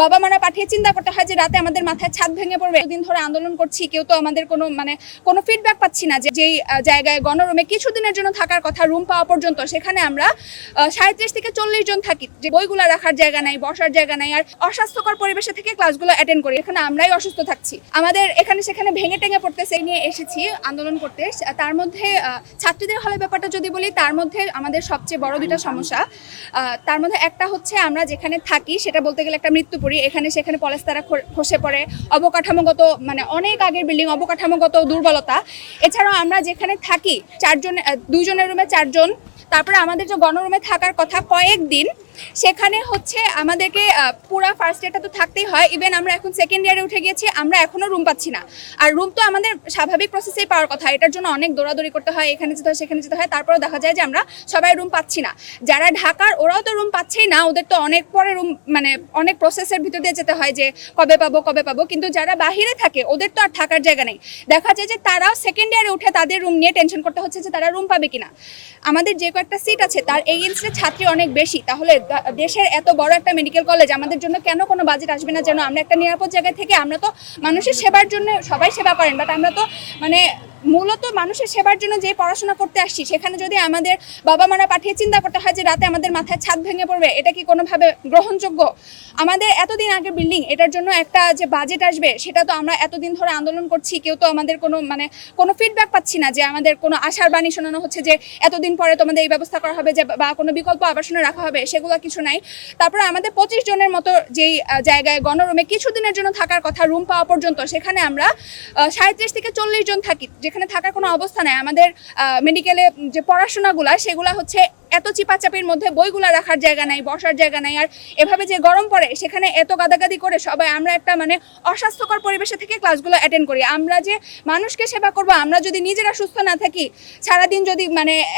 বাবা মারা পাঠিয়ে চিন্তা করতে হয় যে রাতে আমাদের মাথায় ছাদ ভেঙে পড়বে। দিন ধরে আন্দোলন করছি, কেউ তো আমাদের কোনো ফিডব্যাক পাচ্ছি না যে যেই জায়গায় গণরুমে কিছুদিনের জন্য থাকার কথা, রুম পাওয়া পর্যন্ত, সেখানে আমরা 37 থেকে 40 জন থাকি। যে বইগুলো রাখার জায়গা নাই, বসার জায়গা নাই, আর অস্বাস্থ্যকর পরিবেশে থেকে ক্লাসগুলো অ্যাটেন্ড করি। এখানে আমরাই অসুস্থ থাকছি, আমাদের এখানে সেখানে ভেঙে টেঙে পড়তেছে। নিয়ে এসেছি আন্দোলন করতে। তার মধ্যে ছাত্রীদের হলের ব্যাপারটা যদি বলি, তার মধ্যে আমাদের সবচেয়ে বড় দুইটা সমস্যা। তার মধ্যে একটা হচ্ছে আমরা যেখানে থাকি সেটা বলতে গেলে একটা মৃত্যুপুরী। এখানে সেখানে পলেস্তারা খসে পড়ে, অবকাঠামোগত অনেক আগের বিল্ডিং, অবকাঠামোগত দুর্বলতা। এছাড়াও আমরা যেখানে থাকি 2 জনের রুমে 4 জন। তারপরে আমাদের যে গণরুমে থাকার কথা কয়েকদিন, সেখানে হচ্ছে আমাদেরকে পুরা ফার্স্ট ইয়ারটা তো থাকতেই হয়। ইভেন আমরা এখন সেকেন্ড ইয়ারে উঠে গিয়েছি, আমরা এখনো রুম পাচ্ছি না। আর রুম তো আমাদের স্বাভাবিক প্রসেসেই পাওয়ার কথা, এটার জন্য অনেক দৌড়াদৌড়ি করতে হয়, এখানে যেতে হয় সেখানে যেতে হয়। তারপরেও দেখা যায় যে আমরা সবাই রুম পাচ্ছি না। যারা ঢাকার, ওরাও তো রুম পাচ্ছেই না, ওদের তো অনেক পরে রুম অনেক প্রসেসের ভিতর দিয়ে যেতে হয় যে কবে পাবো। কিন্তু যারা বাহিরে থাকে ওদের তো আর থাকার জায়গা নেই। দেখা যায় যে তারাও সেকেন্ড ইয়ারে উঠে তাদের রুম নিয়ে টেনশন করতে হচ্ছে যে তারা রুম পাবে কিনা। আমাদের যে কয়েকটা সিট আছে তার এগেইনস্টে ছাত্রী অনেক বেশি। তাহলে দেশের এত বড় একটা মেডিকেল কলেজ, আমাদের জন্য কেন কোনো বাজেট আসবে না যেন আমরা একটা নিরাপদ জায়গায় থেকে, আমরা তো মানুষের সেবার জন্য সবাই সেবা করেন, বাট আমরা তো মূলত মানুষের সেবার জন্য যে পড়াশোনা করতে আসছি, সেখানে যদি আমাদের বাবা মারা পাঠিয়ে চিন্তা করতে হয় যে রাতে আমাদের মাথায় ছাদ ভেঙে পড়বে, এটা কি কোনোভাবে গ্রহণযোগ্য? আমাদের এতদিন আগে বিল্ডিং, এটার জন্য একটা যে বাজেট আসবে, সেটা তো আমরা এতদিন ধরে আন্দোলন করছি, কেউ তো আমাদের কোনো ফিডব্যাক পাচ্ছি না যে আমাদের কোনো আশার বাণী শোনানো হচ্ছে যে এতদিন পরে তোমাদের এই ব্যবস্থা করা হবে, যে বা কোনো বিকল্প আবাসনে রাখা হবে, সেগুলো কিছু নাই। তারপরে আমাদের 25 জনের মতো যেই জায়গায় গণরুমে কিছুদিনের জন্য থাকার কথা, রুম পাওয়া পর্যন্ত, সেখানে আমরা 37 থেকে 40 জন থাকি, যেখানে থাকার কোনো অবস্থা নাই। আমাদের মেডিকেলে যে পড়াশোনাগুলা, সেগুলা হচ্ছে এত চিপাচাপির মধ্যে, বইগুলা রাখার জায়গা নাই, বসার জায়গা নাই। আর এভাবে যে গরম পড়ে, সেখানে এত গাদাগাদি করে সবাই আমরা একটা অস্বাস্থ্যকর পরিবেশে থেকে ক্লাসগুলো অ্যাটেন্ড করি। আমরা যে মানুষকে সেবা করবো, আমরা যদি নিজেরা সুস্থ না থাকি, সারাদিন যদি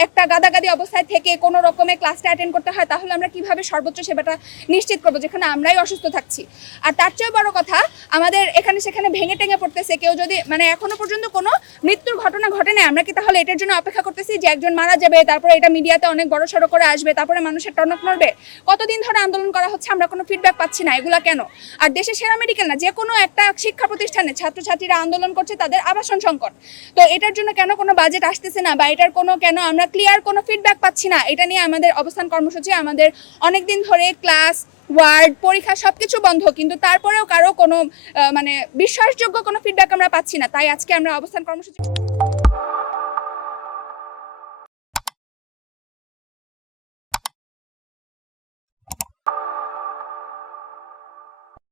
একটা গাদাগাদি অবস্থায় থেকে কোনো রকমে ক্লাসটা অ্যাটেন্ড করতে হয়, তাহলে আমরা কিভাবে সর্বোচ্চ সেবাটা নিশ্চিত করবো, যেখানে আমরাই অসুস্থ থাকছি। আর তার চেয়ে বড় কথা, আমাদের এখানে সেখানে ভেঙে টেঙে পড়তেছে। কেউ যদি এখনো পর্যন্ত কোনো মৃত্যুর ঘটনা ঘটে না, আমরা কি তাহলে এটার জন্য অপেক্ষা করতেছি যে একজন মারা যাবে, তারপরে এটা মিডিয়াতে অনেক বড় সড়ো করে আসবে, তারপরে মানুষের টনক নড়বে? কতদিন ধরে আন্দোলন করা হচ্ছে, আমরা কোনো ফিডব্যাক পাচ্ছি না। এগুলা কেন? আর দেশে সেরা মেডিকেল না, যে কোনো একটা শিক্ষা প্রতিষ্ঠানে ছাত্রছাত্রীরা আন্দোলন করছে, তাদের আবাসন সংকট। তো এটার জন্য কেন কোনো বাজেট আসতেছে না, বা এটার কেন আমরা ক্লিয়ার কোনো ফিডব্যাক পাচ্ছি না? এটা নিয়ে আমাদের অবস্থান কর্মসূচি, আমাদের অনেকদিন ধরে ক্লাস, ওয়ার্ড, পরীক্ষা সবকিছু বন্ধ, কিন্তু তারপরেও কারো কোনো বিশ্বাসযোগ্য কোনো ফিডব্যাক আমরা পাচ্ছি না। তাই আজকে আমরা অবস্থান কর্মসূচি